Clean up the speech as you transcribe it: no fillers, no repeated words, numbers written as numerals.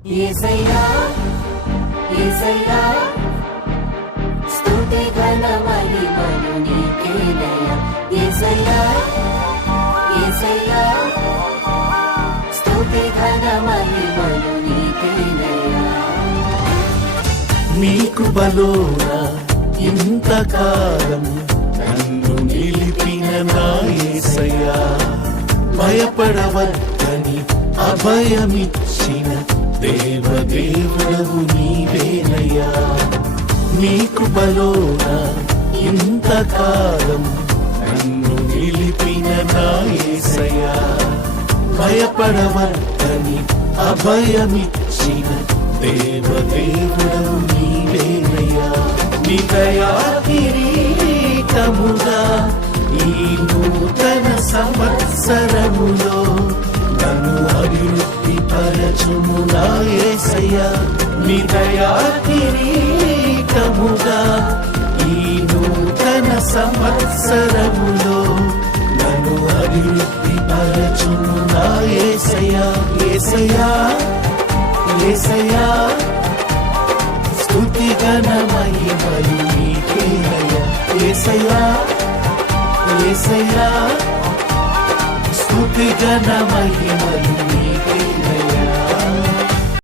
యేసయ్యా యేసయ్యా స్తుతి ఘన మహిమలు నీకేనయ్యా యేసయ్యా యేసయ్యా స్తుతి ఘన మహిమలు నీకేనయ్యా నీ కృపలోన ఇంతకాలం నన్ను నిలిపిన నా యేసయ్యా భయపడవద్దని అభయమిచ్చిన దేవదేవుడవు నీవేనయ్యా నీ కృపలోన ఇంతకాలం నన్ను నిలిపిన నా యేసయ్యా భయపడవద్దని అభయమిచ్చిన దేవదేవుడవు నీవేనయ్యా నీ దయా కిరీటముగా ఈ నూతన సంవత్సరములో నన్ను అభివృద్ధి పరచుము నా యేసయ్యా నీ దయా కిరీటముగా ఈ నూతన సంవత్సరములో నన్ను అభివృద్ధి పరచుము నా యేసయ్యా యేసయ్యా యేసయ్యా స్తుతి ఘన మహిమలు నీకేనయ్యా యేసయ్యా యేసయ్యా స్తుతి ఘన మహిమలు నీకేనయ్యా